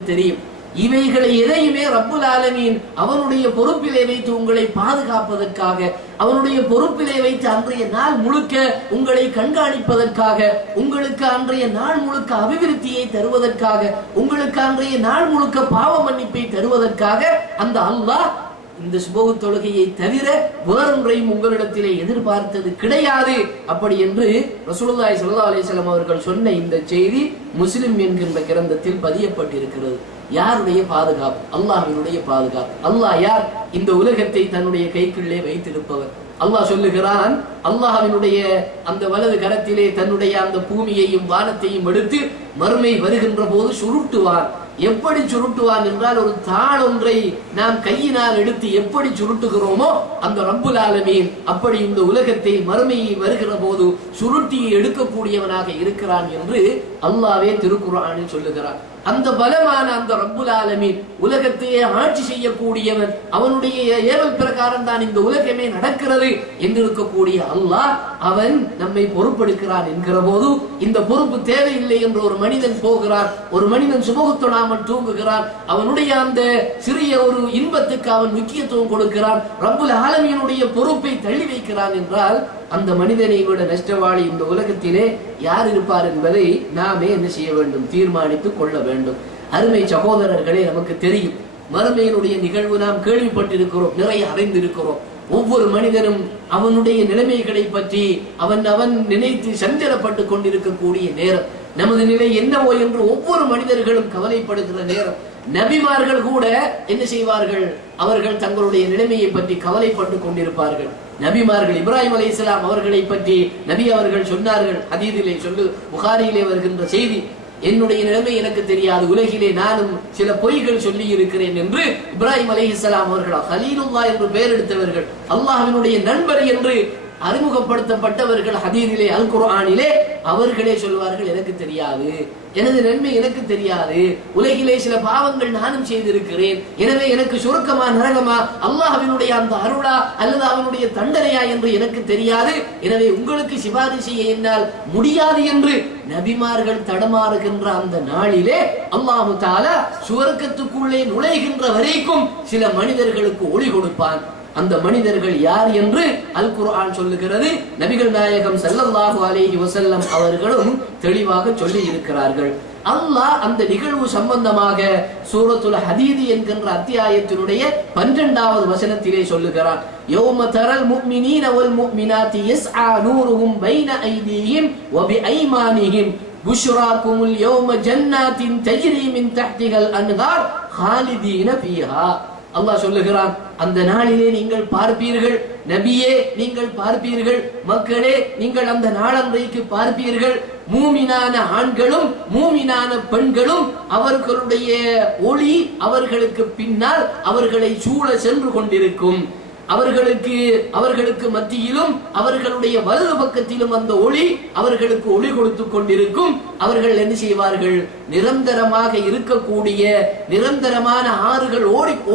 தெரியும். இவைகளை எதையுமே ரப்புல் ஆலமீன் அவனுடைய பொறுப்பிலே வைத்து உங்களை பாதுகாப்பதற்காக, அவனுடைய பொறுப்பிலே வைத்து அன்றைய நாள் முழுக்க உங்களை கண்காணிப்பதற்காக, உங்களுக்கு அன்றைய நாள் முழுக்க அபிவிருத்தியை தருவதற்காக, உங்களுக்கு அன்றைய நாள் முழுக்க பாவ மன்னிப்பை தருவதற்காக அந்த அல்லாஹ் இந்த சுபஹ் தொழுகையை தவிர வேறொன்றையும் உங்களிடத்திலே எதிர்பார்த்தது கிடையாது. அப்படி என்று ரசூலுல்லாஹி ஸல்லல்லாஹு அலைஹி வஸல்லம் அவர்கள் சொன்ன இந்த செய்தி முஸ்லிம் என்கின்ற கிரந்தத்தில் பதியப்பட்டிருக்கிறது. யாருடைய பாதுகாப்பு? அல்லாஹ்வினுடைய பாதுகாப்பு. அல்லாஹ் யார்? இந்த உலகத்தை தன்னுடைய கைக்குள்ளே வைத்திருப்பவர். அல்லாஹ் சொல்லுகிறான், அல்லாஹ்வினுடைய அந்த வலது கரத்திலே தன்னுடைய அந்த பூமியையும் வானத்தையும் எடுத்து மறுமை வருகின்ற போது சுருட்டுவான். எப்படி சுருட்டுவான் என்றால், ஒரு தாள் ஒன்றை நாம் கையினால் எடுத்து எப்படி சுருட்டுகிறோமோ அந்த ரப்புல் ஆலமீன் அப்படி இந்த உலகத்தை மறுமையை வருகிற போது சுருட்டி எடுக்கக்கூடியவனாக இருக்கிறான் என்று அல்லாஹ்வே திருக்குர்ஆனில் சொல்லுகிறான். அந்த பலமான அந்த ரப்புல் ஆலமீன் உலகத்தையே ஆட்சி செய்யக்கூடியவன், அவனுடைய ஏவல் பிரகாரம் தான் இந்த உலகமே நடக்கிறது என்று இருக்கக்கூடிய அல்லாஹ் அவன் நம்மை பொறுப்பெடுக்கிறான் என்கிற போது இந்த பொறுப்பு தேவையில்லை என்று ஒரு மனிதன் போகிறான், ஒரு மனிதன் சுபஹ் தொழாமல் தூங்குகிறான், அவனுடைய அந்த சிறிய ஒரு இன்பத்துக்கு அவன் முக்கியத்துவம் கொடுக்கிறான், ரப்புல் ஆலமீனுடைய பொறுப்பை தள்ளி வைக்கிறான் என்றால் அந்த மனிதனை விட நஷ்டவாளி இந்த உலகத்திலே யார் இருப்பார் என்பதை நாமே என்ன செய்ய வேண்டும்? தீர்மானித்துக் கொள்ள வேண்டும். அருமை சகோதரர்களே, நமக்கு தெரியும் மறுமையினுடைய நிகழ்வு நாம் கேள்விப்பட்டிருக்கிறோம், நிறைய அறிந்திருக்கிறோம். ஒவ்வொரு மனிதனும் அவனுடைய நிலைமைகளை பற்றி அவன் நினைத்து சஞ்சலப்பட்டு கொண்டிருக்கக்கூடிய நேரம். நமது நிலை என்னவோ என்று ஒவ்வொரு மனிதர்களும் கவலைப்படுகிற நேரம். நபிமார்கள் கூட என்ன செய்வார்கள்? அவர்கள் தங்களுடைய நிலைமையை பற்றி கவலைப்பட்டு கொண்டிருப்பார்கள். நபிமார்கள் இப்ராஹிம் அலைஹிஸ்ஸலாம் அவர்களை பற்றி நபி அவர்கள் சொன்னார்கள், ஹதீஸிலே சொல்லு, புகாரியிலே வருகின்ற செய்தி, என்னுடைய நிலைமை எனக்கு தெரியாது, உலகிலே நானும் சில பொய்கள் சொல்லி இருக்கிறேன் என்று இப்ராஹிம் அலைஹிஸ்ஸலாம் அவர்கள் கலீலுல்லாஹ் என்று பெயர் எடுத்தவர்கள், அல்லாஹ்வினுடைய நண்பர் என்று அறிமுகப்படுத்தப்பட்டவர்கள் ஹதீஸிலே அல் குர்ஆனிலே அவர்களே சொல்வார்கள், எனக்கு தெரியாது, எனது நன்மை எனக்கு தெரியாது, உலகிலே சில பாவங்கள் நானும் செய்திருக்கிறேன், எனவே எனக்கு சுருக்கமா நரகமா, அல்லாஹ்வினுடைய அந்த அருளா அல்லது அவனுடைய தண்டனையா என்று எனக்கு தெரியாது, எனவே உங்களுக்கு சிபாரிசு செய்ய என்னால் முடியாது என்று நபிமார்கள் தடமாறுகின்ற அந்த நாளிலே அல்லாஹு தஆலா சுவர்க்கத்துக்குள்ளே நுழைகின்ற வரைக்கும் சில மனிதர்களுக்கு ஒளி கொடுப்பான். அந்த மனிதர்கள் யார் என்று அல் குர்ஆன் சொல்லுகிறது. நபிகள் நாயகம் ஸல்லல்லாஹு அலைஹி வஸல்லம் அவர்களும் தெளிவாக சொல்லி இருக்கிறார்கள். அல்லாஹ் அந்த நிகழ்வு சம்பந்தமாக சூரத்துல் ஹதீத் என்கின்ற அத்தியாயத்தினுடைய 12வது வசனத்திலே சொல்லுகிறார், யௌம தரல் முஃமினீன வல் முஃமினாத்தி யஸ்ஆ நூருஹும் பைன ஐதீஹிம் வ பிஐமானிஹிம் புஷ்ராக்குமுல் யௌம ஜன்னாத்தின் தஜ்ரி மின் தஹ்திஹல் அன்ஹார் ஹாலிதீன ஃபீஹா. அல்லாஹ் சொல்லுகிறான், அந்த நாளிலே நீங்கள் பார்ப்பீர்கள், நபியே நீங்கள் பார்ப்பீர்கள், மக்களே நீங்கள் அந்த நாளன்றைக்கு பார்ப்பீர்கள், மூமினான ஆண்களும் மூமினான பெண்களும் அவர்களுடைய ஒளி அவர்களுக்கு பின்னால் அவர்களை சூழ சென்று கொண்டிருக்கும், அவர்களுக்கு மத்தியிலும் அவர்களுடைய வலது பக்கத்திலும் அந்த ஒளி அவர்களுக்கு ஒளி கொடுத்து கொண்டிருக்கும். அவர்கள் என்ன செய்வார்கள்? நிரந்தரமாக இருக்கக்கூடிய நிரந்தரமான ஆறுகள்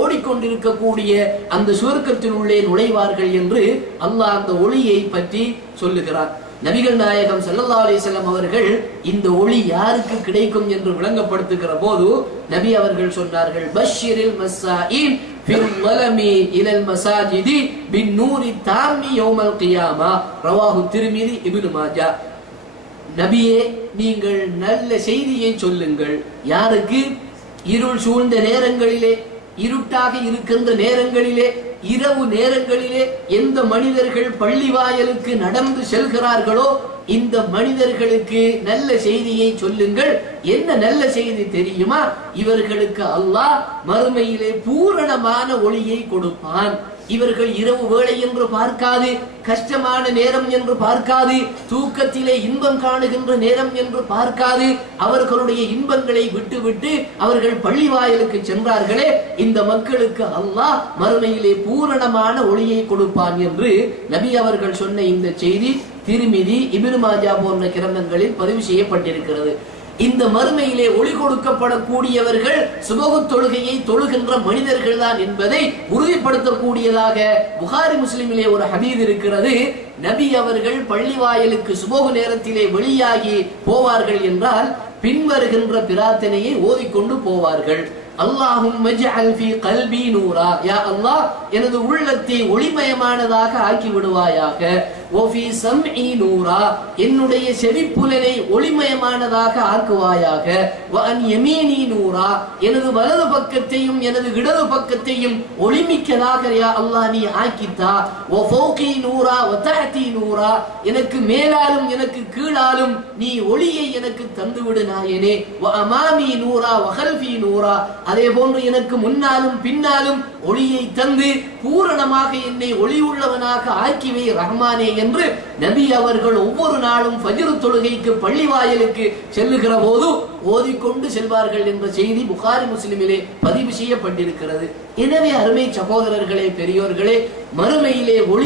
ஓடிக்கொண்டிருக்கக்கூடிய அந்த சுவர்க்கத்தினுள்ளே நுழைவார்கள் என்று அல்லாஹ் அந்த ஒளியை பற்றி சொல்லுகிறார். நபிகள் நாயகம் ஸல்லல்லாஹு அலைஹி வஸல்லம் அவர்கள் இந்த ஒளி யாருக்கு கிடைக்கும் என்று விளங்கப்படுத்துகிற போது நபி அவர்கள் சொன்னார்கள், பஷ்ஷிரில் மஸ்ஸாயின் ஃபில் ஸலமி இலல் மஸாஜிதி பின் நூரி தாமி யௌமல் கியாமா. ரவாஹு திர்மிதி, இப்னு மாஜா. நபியே நீங்கள் நல்ல செய்தியை சொல்லுங்கள். யாருக்கு? இருள் சூழ்ந்த நேரங்களிலே, இருட்டாக இருக்கின்ற நேரங்களிலே, இரவு நேரங்களிலே எந்த மனிதர்கள் பள்ளி வாயலுக்கு நடந்து செல்கிறார்களோ இந்த மனிதர்களுக்கு நல்ல செய்தியை சொல்லுங்கள். என்ன நல்ல செய்தி தெரியுமா? இவர்களுக்கு அல்லாஹ் மறுமையிலே பூரணமான ஒளியை கொடுப்பான். இவர்கள் இரவு வேளை என்று பார்க்காது, கஷ்டமான நேரம் என்று பார்க்காது, தூக்கத்திலே இன்பம் காணுகின்ற நேரம் என்று பார்க்காது, அவர்களுடைய இன்பங்களை விட்டுவிட்டு அவர்கள் பள்ளி வாயிலுக்கு சென்றார்களே, இந்த மக்களுக்கு அல்லாஹ் மறுமையிலே பூரணமான ஒளியை கொடுப்பான் என்று நபி அவர்கள் சொன்ன இந்த செய்தி திர்மிதி, இப்னு மாஜா போன்ற கிரந்தங்களில் பதிவு செய்யப்பட்டிருக்கிறது. இந்த மறுமையிலே ஒளி கொடுக்கப்படக்கூடியவர்கள் சுபஹ் தொழுகையை தொழுகின்ற மனிதர்கள் தான் என்பதை உறுதிப்படுத்தக்கூடியதாக புகாரி முஸ்லிமிலே ஒரு ஹதீஸ் இருக்கிறது. நபி அவர்கள் பள்ளி வாயிலுக்கு சுபஹ் நேரத்திலே வெளியாகி போவார்கள் என்றால் பின்வருகின்ற பிரார்த்தனையை ஓதிக்கொண்டு போவார்கள். அல்லாஹும்ம ஜஅல் ஃபீ கல்பி நூரா, யா அல்லாஹ் எனது உள்ளத்தை ஒளிமயமானதாக ஆக்கி விடுவாயாக. வஃபீ சம்இ நூரா, என்னுடைய செவிப்புலனை ஒளிமயமானதாக ஆக்குவாயாக. வஅன் யமீனி நூரா, எனது வலது பக்கத்தையும் எனது இடது பக்கத்தையும் ஒளிமிக்கதாக யா அல்லாஹ் நீ ஆக்கித்தா. வஃபௌகி நூரா வதஹதி நூரா, எனக்கு மேலாலும் எனக்கு கீழாலும் நீ ஒளியை எனக்கு தந்துவிடு நாயனே. வஅமாமி நூரா வகல்ஃபி நூரா, அதே போன்று எனக்கு முன்னாலும் பின்னாலும் ஒளியை தந்து பூரணமாக என்னை ஒளி உள்ளவனாக ஆக்கிவை ரஹ்மானே என்று நபி அவர்கள் ஒவ்வொரு நாளும் ஃபஜ்ர் தொழுகைக்கு பள்ளிவாயலுக்கு செல்லுகிற போது ஓதிக்கொண்டு செல்வார்கள் என்ற செய்தி புகாரி முஸ்லிமிலே பதிவு செய்யப்பட்டிருக்கிறது. எனவே அருமை சகோதரர்களே, பெரியோர்களே, மறுமையிலே ஒளி